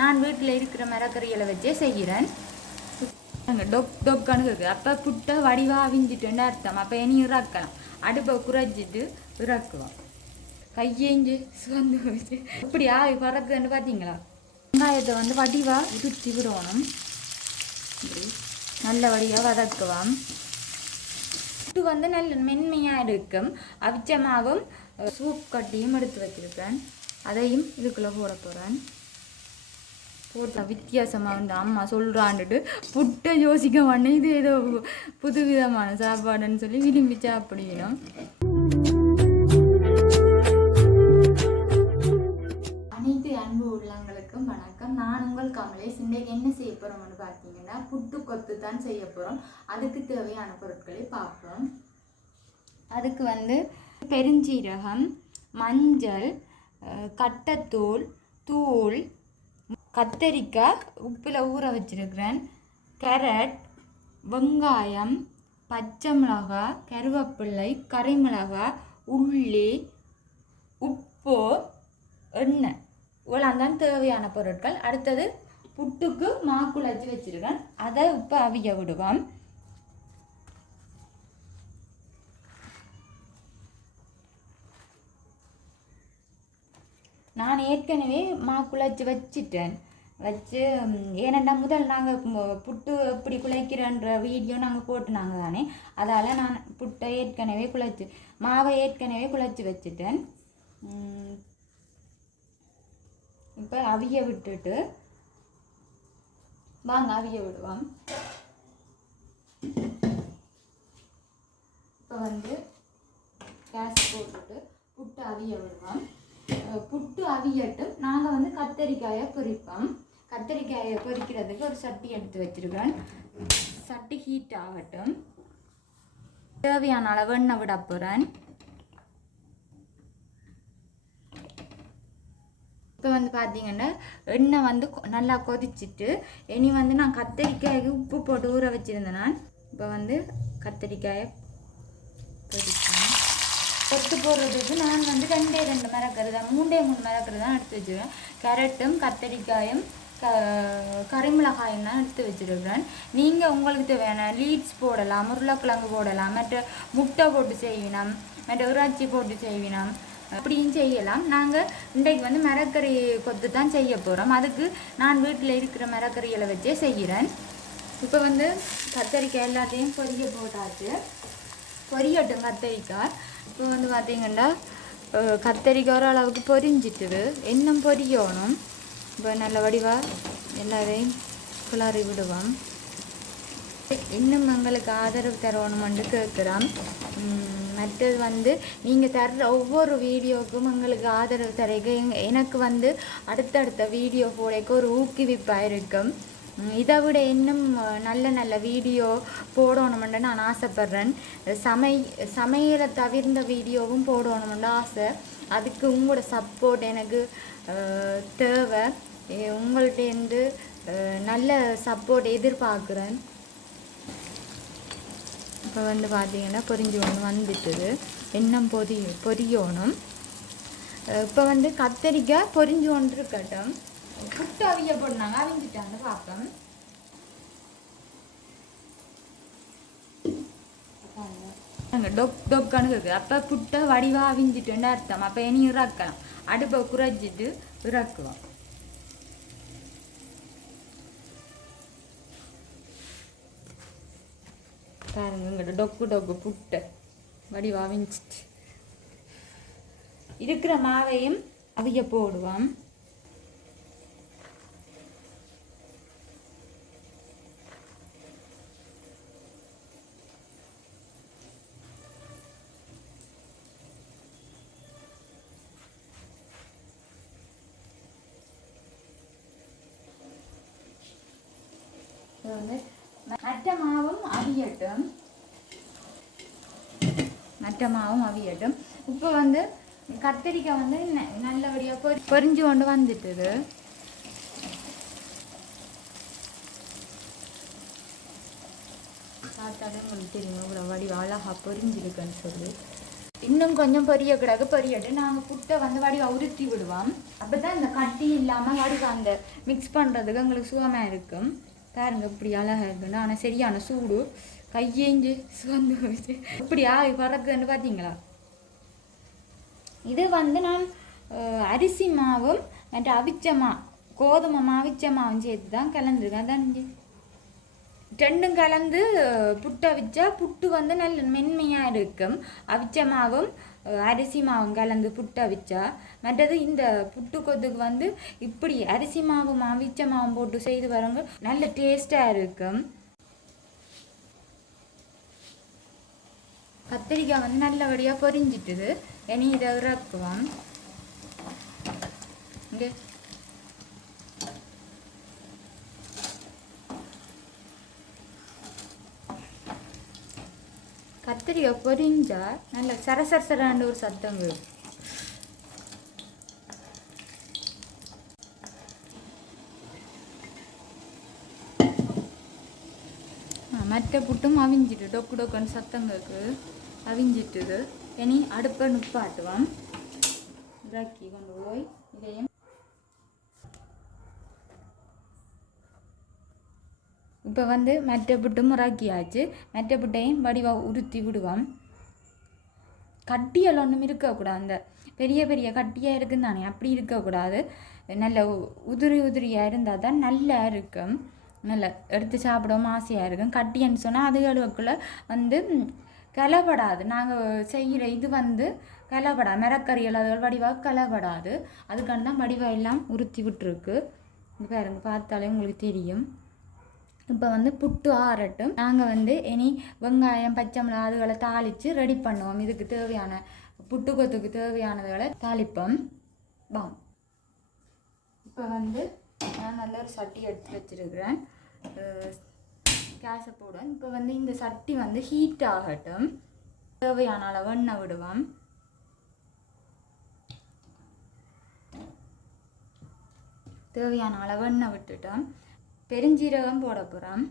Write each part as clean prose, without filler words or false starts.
நான் வீட்டில் இருக்கிற மரக்கறிகளை வச்சே செய்கிறேன். டொக் டொக்கானு இருக்குது. அப்போ புட்டை வடிவாக அவிஞ்சிட்டுன்னு அர்த்தம். அப்போ இனி இறக்கலாம். அடுப்பை குறைச்சிட்டு இறக்குவோம். கையேஞ்சு சுகந்து வச்சு இப்படி ஆவி பறக்குதுன்னு பார்த்தீங்களா? வெங்காயத்தை வந்து வடிவாக உதிர்த்தி விடணும். இப்படி நல்ல வடிவாக வதக்குவோம். புட்டு வந்து நல்ல மென்மையாக இருக்கும். அவிச்சமாகவும் சூப் கட்டியும் எடுத்து வச்சிருக்கேன். அதையும் இதுக்குள்ளே போட போகிறேன். போட்டா வித்தியாசமாக வந்து அம்மா சொல்கிறான்ட்டு புட்டை யோசிக்க மாட்டேன். இது ஏதோ புது விதமான சாப்பாடுன்னு சொல்லி விரும்பி சாப்பிடணும். அனைத்து அன்பு உள்ளவங்களுக்கும் வணக்கம். நான் உங்கள் கமலேஷ். இன்றைக்கு என்ன செய்ய போகிறோம்னு பார்த்தீங்கன்னா புட்டு கொத்து தான் செய்ய போகிறோம். அதுக்கு தேவையான பொருட்களை பார்ப்போம். அதுக்கு வந்து பெருஞ்சீரகம், மஞ்சள், கட்டத்தூள், தூள், கத்தரிக்காய் உப்பில் ஊற வச்சிருக்கிறேன், கேரட், வெங்காயம், பச்சை மிளகாய், கருவேப்பிள்ளை, கறிமிளகாய், உள்ளி, உப்பு, எண்ணெய், இவ்வளோ தான் தேவையான பொருட்கள். அடுத்தது புட்டுக்கு மாக்குழச்சி வச்சிருக்கேன். அதை உப்பு அவிய விடுவோம். நான் ஏற்கனவே மாக்குழச்சி வச்சுட்டேன். ஏனென்னா முதல் நாங்கள் புட்டு எப்படி குழைக்கிறன்ற வீடியோ நாங்கள் போட்டுனாங்க தானே. அதால் நான் புட்டை ஏற்கனவே மாவை ஏற்கனவே குழைச்சி வச்சுட்டேன். இப்போ அவிய விட்டுட்டு வாங்க அவிய விடுவோம். இப்போ வந்து கேஸ் போட்டுட்டு புட்டு அவிய விடுவோம். புட்டு அவியட்டும். நாங்கள் வந்து கத்தரிக்காயை பொரிப்போம். கத்தரிக்காயை பொரிக்கிறதுக்கு ஒரு சட்டி எடுத்து வச்சிருக்கேன். சட்டி ஹீட் ஆகட்டும். தேவையான அளவு எண்ணெய் விட போகிறேன். இப்போ வந்து பார்த்தீங்கன்னா எண்ணெய் வந்து நல்லா கொதிச்சுட்டு இனி வந்து நான் கத்தரிக்காய்க்கு உப்பு போட்டு ஊற வச்சுருந்தேன். நான் இப்போ வந்து கத்தரிக்காயை பொரிப்பேன். கொத்து போடுறதுக்கு நான் வந்து 2 மரக்கறி தான் 3 மரக்கறி தான் எடுத்து வச்சுருக்கேன். கேரட்டும் கத்தரிக்காயும் கறிமிளகாயும் தான் எடுத்து வச்சுருக்கிறேன். நீங்கள் உங்களுக்கு தேவையான லீட்ஸ் போடலாம், உருளைக்கிழங்கு போடலாம், மற்ற முட்டை போட்டு செய்வினோம், மற்ற இறைச்சி போட்டு செய்வினோம், அப்படியும் செய்யலாம். நாங்கள் இன்றைக்கு வந்து மரக்கறி கொத்து தான் செய்ய போகிறோம். அதுக்கு நான் வீட்டில் இருக்கிற மரக்கறிகளை வச்சே செய்கிறேன். இப்போ வந்து கத்தரிக்காய் எல்லாத்தையும் பொரிய போட்டாச்சு. பொரியட்டும் கத்தரிக்காய். இப்போ வந்து பார்த்தீங்கன்னா கத்தரிக்காய் ஓரளவுக்கு பொரிஞ்சிட்டுது. இன்னும் பொரியணும். இப்போ நல்ல வடிவாக எல்லாரையும் கிளறி விடுவோம். இன்னும் எங்களுக்கு ஆதரவு தரணுமென்று கேட்குறோம். மற்றது வந்து நீங்கள் தர்ற ஒவ்வொரு வீடியோவுக்கும் எங்களுக்கு ஆதரவு தரக்கு எனக்கு வந்து அடுத்தடுத்த வீடியோ போடக்கு ஒரு ஊக்குவிப்பாக இருக்கும். இதை விட இன்னும் நல்ல நல்ல வீடியோ போடணுமென்று நான் ஆசைப்பட்றேன். சமையலை தவிர்ந்த வீடியோவும் போடணுமென்று ஆசை. அதுக்கு உங்களோட சப்போர்ட் எனக்கு தேவை. உங்கள்கிட்டேருந்து நல்ல சப்போர்ட் எதிர்பார்க்குறேன். இப்போ வந்து பார்த்தீங்கன்னா பொரிஞ்சு ஒன்று வந்துட்டுது. இன்னும் பொரியணும். இப்போ வந்து கத்தரிக்காய் பொரிஞ்சு ஒன்று இருக்கட்டும். புட்டு அவிய போடுனாங்க, அவிஞ்சிட்டாங்க பார்ப்போம். டொக் டொக்கானு இருக்குது. அப்போ புட்டை வடிவாக அவிஞ்சிட்டுன்னு அர்த்தம். அப்போ இனி இறக்கலாம். அடுப்பை குறைச்சிட்டு இறக்குவோம். பாருங்க இங்கிட்ட டொக்கு புட்டை வடிவாக அவிஞ்சிட்டு இருக்கிற மாவையும் அவிய போடுவோம். வந்து மற்ற மாவும் அவியட்டும். இப்போ வந்து கத்தரிக்காய் வந்து நல்லபடியாக பொரிஞ்சு கொண்டு வந்துட்டுது. பார்த்தாலே உங்களுக்கு தெரியும் இவ்வளோ வடிவ அழகாக பொரிஞ்சிருக்குன்னு சொல்லி. இன்னும் கொஞ்சம் பொரிய கிடக்கு பொரியட்டு நாங்கள் புட்டை வந்து வடிவா உருத்தி விடுவோம். அப்போ தான் இந்த கட்டி இல்லாமல் வடிவா அந்த மிக்ஸ் பண்ணுறதுக்கு எங்களுக்கு சுகமாக இருக்கும். பாருங்க இப்படி அழகாக இருக்குன்னு. ஆனால் சரியான சூடு கையேஞ்சு சுகந்து வச்சு இப்படி ஆகி பறக்குதுன்னு பார்த்தீங்களா. இது வந்து நான் அரிசி மாவும் மற்ற அவிச்ச கோதுமை அவிச்ச மாவும் சேர்த்து தான் கலந்துருக்கேன். அதான் ரெண்டும் கலந்து புட்டு அவிச்சா புட்டு வந்து நல்ல மென்மையாக இருக்கும். அவிச்ச மாவும் அரிசி மாவும் கலந்து புட்டு அவிச்சா. மற்றது இந்த புட்டு கொத்துக்கு வந்து இப்படி அரிசி மாவும் அவிச்ச மாவும் போட்டு செய்து வரவங்க நல்ல டேஸ்டாக இருக்கும். கத்திரிக்காய் வந்து நல்லபடியாக பொரிஞ்சிட்டுது. இனி இதை இறக்குவோம். இங்கே கத்திரிக்காய் பொரிஞ்சா நல்ல சரசரசரான ஒரு சத்தம் வரும். மற்ற புட்டும் அவிஞ்சிட்டு டொக்கு டொக்குன்னு சத்தங்களுக்கு அவிஞ்சிட்டுது. இனி அடுப்பை நுப்பாட்டுவோம். இறக்கி கொண்டு போய் இதையும் இப்போ வந்து மற்ற புட்டும் இறக்கியாச்சு. மற்ற புட்டையும் வடிவாக உருத்தி விடுவோம். கட்டியல் ஒன்றும் இருக்கக்கூடாது. அந்த பெரிய பெரிய கட்டியாக இருக்குன்னு தானே அப்படி இருக்கக்கூடாது. நல்ல உதிரியாக இருந்தால் தான் நல்லா இருக்கும். நல்லா எடுத்து சாப்பிடவும் ஆசையாக இருக்கும். கட்டின்னு சொன்னால் அது அளவுக்குள்ள வந்து கலப்படாது. நாங்கள் செய்கிற இது வந்து கலப்படாது. மிரக்கறிகள் அது வடிவாக கலப்படாது. அதுக்கான தான் வடிவாக எல்லாம் உருத்தி விட்டுருக்கு. இது பாருங்க, பார்த்தாலே உங்களுக்கு தெரியும். இப்போ வந்து புட்டு ஆறட்டும். நாங்கள் வந்து இனி வெங்காயம் பச்சை மிளகாய் அதுகளை தாளித்து ரெடி பண்ணுவோம். இதுக்கு தேவையான புட்டுக்கொத்துக்கு தேவையானதுகளை தாளிப்போம். வாம். இப்போ வந்து நான் நல்ல ஒரு சட்டி எடுத்து வச்சுருக்கிறேன். கேஸை போடுவேன். இப்போ வந்து இந்த சட்டி வந்து ஹீட் ஆகட்டும். தேவையான அளவு எண்ணெய் விடுவோம். தேவையான அளவு எண்ணெய் விட்டுட்டோம். பெருஞ்சீரகம் போட போகிறோம்.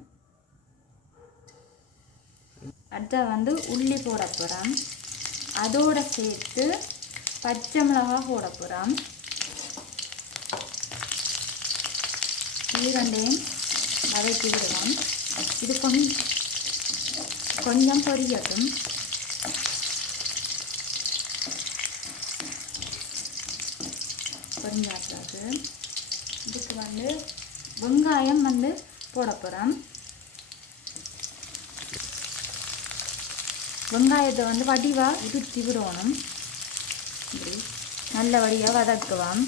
அடுத்த வந்து உள்ளி போட போகிறோம். அதோடு சேர்த்து பச்சை மிளகாய் போட போகிறோம். இரண்டையும் வதக்கி விடுவோம். இது கொஞ்சம் பொரியட்டும். பொரிஞ்சாக்காது. இதுக்கு வந்து வெங்காயம் வந்து போட போகிறோம். வெங்காயத்தை வந்து வடிவாக உதுத்தி விடணும். இப்படி நல்ல வடிவாக வதக்குவோம்.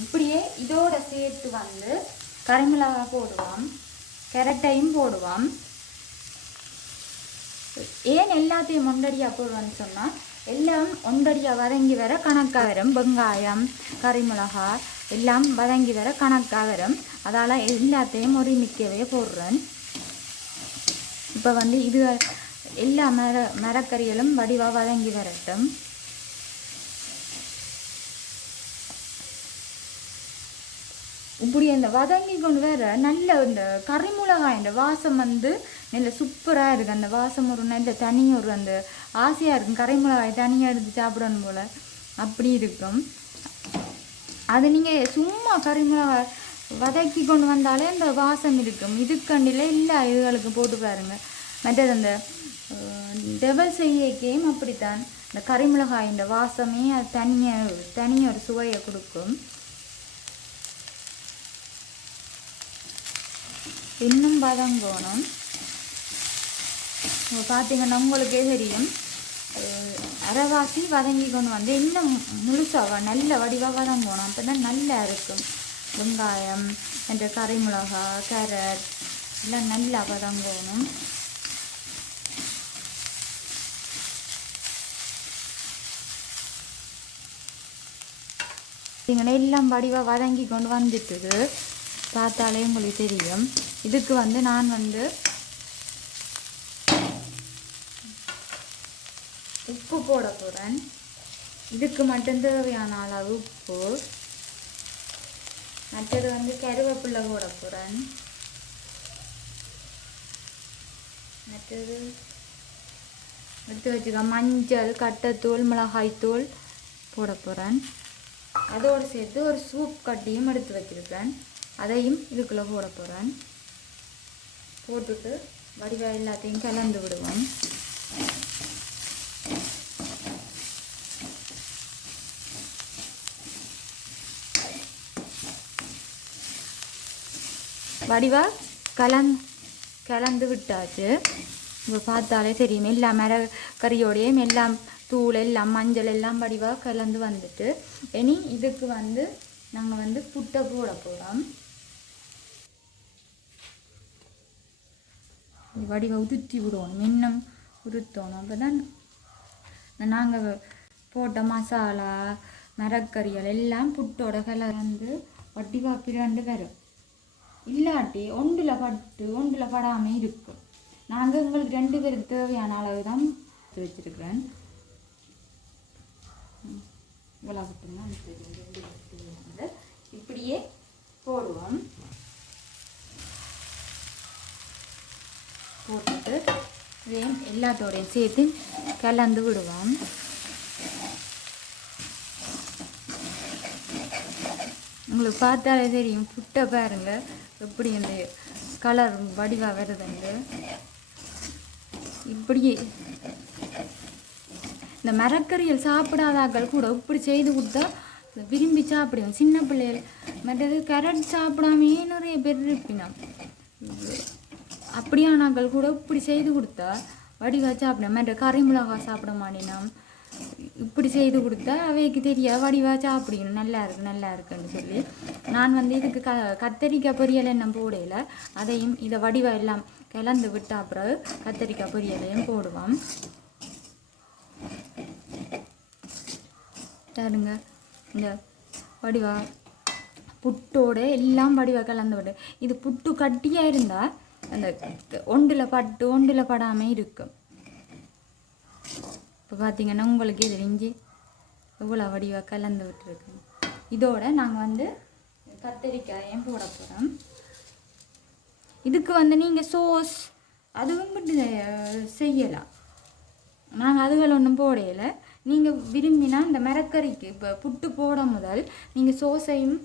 இப்படியே இதோட சேர்த்து வந்து கறிமிளகாய் போடுவோம். கேரட்டையும் போடுவோம். ஏன் எல்லாத்தையும் ஒன்றடியாக போடுவோன்னு சொன்னால் எல்லாம் ஒன்றடியாக வதங்கி வர கணக்காக வரும். வெங்காயம் கறிமிளகாய் எல்லாம் வதங்கி வர கணக்காக வரும். அதால் எல்லாத்தையும் ஒருமிக்கவே போடுறேன். இப்போ வந்து இது எல்லா மரக்கறிகளும் வடிவாக வதங்கி வரட்டும். இப்படி அந்த வதங்கி கொண்டு வேற நல்ல இந்த கறிமிளகாய் இந்த வாசம் வந்து நல்ல சூப்பராக இருக்குது. அந்த வாசம் ஒரு நல்ல தனி ஒரு அந்த ஆசையாக இருக்கும். கறிமிளகாய் தனியாக எடுத்து சாப்பிடணும் போல் அப்படி இருக்கும். அது நீங்கள் சும்மா கறிமிளகாய் வதக்கி கொண்டு வந்தாலே அந்த வாசம் இருக்கும். இதுக்கண்டில் எல்லா இதுகளுக்கு போட்டு பாருங்க. மற்றது அந்த டெவல் செய்ய கேம் அப்படித்தான். இந்த கறிமிளகாய் இந்த வாசமே அது தனியாக ஒரு சுவையை கொடுக்கும். இன்னும் வதங்கணும். பார்த்தீங்கன்னா உங்களுக்கே தெரியும். அரைவாசி வதங்கி கொண்டு வந்து இன்னும் முழுசாக நல்ல வடிவாக வதங்கணும். அப்போ தான் நல்லா இருக்கும். வெங்காயம் என்ற கறிமிளகாய் கேரட் எல்லாம் நல்லா வதங்கணும். எல்லாம் வடிவாக வதங்கி கொண்டு வந்துட்டுது. பார்த்தாலே உங்களுக்கு தெரியும். இதுக்கு வந்து நான் வந்து உப்பு போட போகிறேன். இதுக்கு மட்டும் தேவையான அளவு உப்பு. மற்றது வந்து கருவேப்பிலை போட போகிறேன். மற்றது எடுத்து வச்சுக்க மஞ்சள், கட்டைத்தூள், மிளகாய்த்தூள் போட போகிறேன். அதோடு சேர்த்து ஒரு சூப் கட்டியும் எடுத்து வச்சுருக்கேன், அதையும் இதுக்குள்ளே போட போகிறேன். போட்டுட்டு வடிவா எல்லாத்தையும் கலந்து விடுவோம். வடிவா கலந்து விட்டாச்சு. இப்போ பார்த்தாலே தெரியும், எல்லாம் கறியோடையும் எல்லாம் தூள் எல்லாம் மஞ்சள் எல்லாம் வடிவாக கலந்து வந்துட்டு, இனி இதுக்கு வந்து நாங்கள் வந்து புட்டை போட போகிறோம். வடிவை உதுத்தி விடுவோம், இன்னும் உதுத்தணும். அப்போ தான் நாங்கள் போட்ட மசாலா மரக்கறிகள் எல்லாம் புட்டோட கலந்து வடிவா பிறண்டு வரும். இல்லாட்டி ஒன்றில் படாமல் இருக்கும். நாங்கள் உங்களுக்கு 2 பேருக்கு தேவையான அளவு தான் வச்சுருக்கிறேன். இவ்வளோ மட்டும்தான் இப்படியே போடுவோம். போட்டுட்டு எல்லாத்தோடையும் சேர்த்து கலந்து விடுவோம். உங்களுக்கு பார்த்தாலே தெரியும், புட்டை பாருங்க எப்படி இந்த கலர் வடிவாக வருதுண்டு. இப்படி இந்த மரக்கறிகள் சாப்பிடாதாக்கள் கூட இப்படி செய்து கொடுத்தா விரும்பி சாப்பிடுவோம். சின்ன பிள்ளைகள் மற்றது கேரட் சாப்பிடாமே நிறைய பேர் இருப்பினோம். அப்படியானாக்கள் கூட இப்படி செய்து கொடுத்தா வடிவாக சாப்பிடும். மற்ற கறி மிளகாய் சாப்பிட மாட்டேனோம், இப்படி செய்து கொடுத்தா அவைக்கு தெரிய வடிவாக சாப்பிடணும். நல்லா இருக்குன்னு சொல்லி நான் வந்து இதுக்கு கத்தரிக்காய் பொரியல் என்ன போடையில அதையும் இதை வடிவா எல்லாம் கலந்து விட்ட அப்புறம் கத்தரிக்காய் பொரியலையும் போடுவோம். பாருங்க, இந்த வடிவா புட்டோட எல்லாம் வடிவா கலந்து விட்டு, இது புட்டு கட்டியாக இருந்தால் அந்த ஒன்றில் படாமல் இருக்கும். இப்போ பார்த்தீங்கன்னா உங்களுக்கு தெரிஞ்சு எவ்வளோ வடிவாக கலந்து விட்டுருக்கு. இதோட நாங்கள் வந்து கத்தரிக்காயும் போட போகிறோம். இதுக்கு வந்து நீங்கள் சோஸ் அதுவும் விட்டு செய்யலாம். நாங்கள் அதுகள் ஒன்றும் போடையில. நீங்கள் விரும்பினா இந்த மரக்கறிக்கு இப்போ புட்டு போட முதல் நீங்கள் சோஸையும்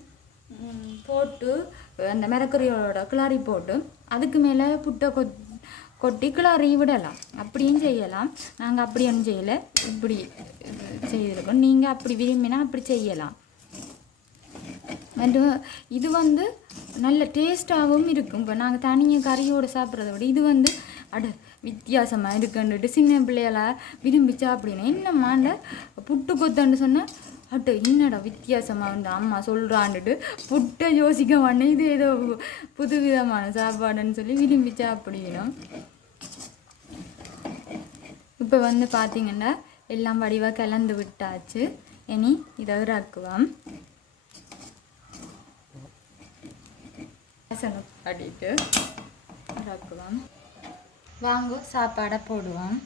போட்டு அந்த மரக்கறியோட கிளறி போட்டு அதுக்கு மேலே புட்டை கொட்டி கிளறி விடலாம். அப்படியும் செய்யலாம். நாங்கள் அப்படி ஒன்றும் செய்யலை, இப்படி செய்திருக்கோம். நீங்கள் அப்படி விரும்பினா அப்படி செய்யலாம். மற்றும் இது வந்து நல்ல டேஸ்ட்டாகவும் இருக்கும். இப்போ நாங்கள் தனியாக கறியோடு சாப்பிட்றத விட இது வந்து வித்தியாசமாக இருக்குன்னுட்டு சின்ன பிள்ளைகளாக விரும்பி சாப்பிடணும். என்னம்மா இந்த புட்டு கொத்தன்னு சொன்னால் என்னடா வித்தியாசமாக வந்து அம்மா சொல்கிறான்னுட்டு புட்டை யோசிக்க மாட்டேன், இது ஏதோ புது விதமான சாப்பாடுன்னு சொல்லி விரும்பி சாப்பிடணும். இப்போ வந்து பார்த்தீங்கன்னா எல்லாம் வடிவாக கலந்து விட்டாச்சு. இனி இதை இறக்குவோம். அடிட்டு இறக்குவோம். வாங்க சாப்பாடை போடுவோம்.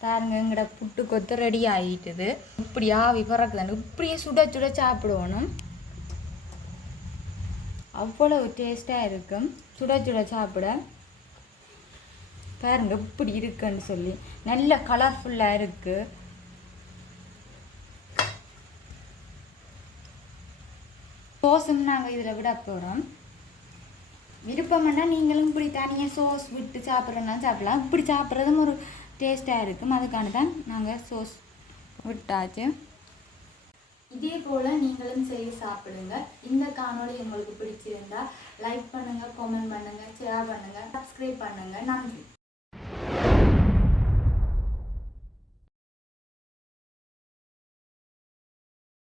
பாருங்க, எங்கட புட்டு கொத்து ரெடி ஆகிட்டுது. இப்படி ஆவி பறக்குதானு இப்படியே சுட சுட சாப்பிடுவோம். அவ்வளவு டேஸ்டாக இருக்கும் சுட சுட சாப்பிட. பாருங்க இப்படி இருக்குன்னு சொல்லி நல்ல கலர்ஃபுல்லாக இருக்கு. சோஸும் நாங்கள் இதில் விட போகிறோம். விருப்பம்னா நீங்களும் இப்படி தனியாக சோஸ் விட்டு சாப்பிட்றதுனா சாப்பிடலாம். இப்படி சாப்பிட்றதும் ஒரு டேஸ்ட்டாக இருக்கும். அதுக்கான தான் நாங்கள் சோஸ் விட்டாச்சு. இதே போல் நீங்களும் செய்து சாப்பிடுங்க. இந்த காணொளி உங்களுக்கு பிடிச்சிருந்தா லைக் பண்ணுங்கள், கமெண்ட் பண்ணுங்கள், ஷேர் பண்ணுங்கள், சப்ஸ்கிரைப் பண்ணுங்கள். நன்றி.